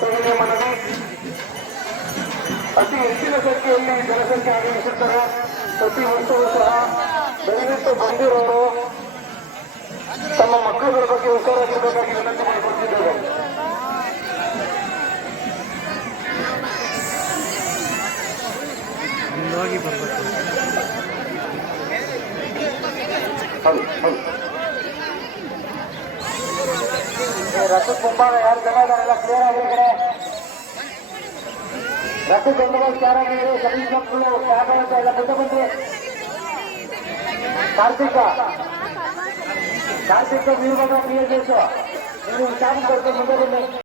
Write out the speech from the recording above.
ಕವಿಗೆ ಮನವಿ. ಅತಿ ಹೆಚ್ಚಿನ ಸಂಖ್ಯೆಯಲ್ಲಿ ಜನಸಂಖ್ಯೆ ಆಗಮಿಸುತ್ತಾರೆ. ಪ್ರತಿ ವರ್ಷವೂ ಸಹ ದಯವಿಟ್ಟು ಬಂದಿರೋರು ತಮ್ಮ ಮಕ್ಕಳುಗಳ ಬಗ್ಗೆ ಹುಷಾರಾಗಿರಬೇಕಾಗಿ ವಿನಂತಿ ಮಾಡಿಕೊಡ್ತಿದ್ದೇವೆ. ರಥದ ಮುಂಭಾಗ ಯಾರು ಜನ ಇದಾರೆಲ್ಲ ಕ್ಲಿಯರ್ ಆಗಿರ್ತಾರೆ. ರಥದ ಬಂದೋಬಸ್ತ್ ಯಾರಾಗಿದೆ ಸತೀಶ್ ಮಕ್ಕಳು ಯಾಕಂತ ಎಲ್ಲ ಮುಂದೆ ಬಂದ್ರೆ ಕಾರ್ತಿಕ ವೀರಭದ್ರ ಕ್ರಿಯೇಟರ್ಸ್ ನೀವು ಸ್ಟಾಪ್ ಕೊಡ್ಕೊಂಡು ಮುಂದೆ ಬಂದ್ರೆ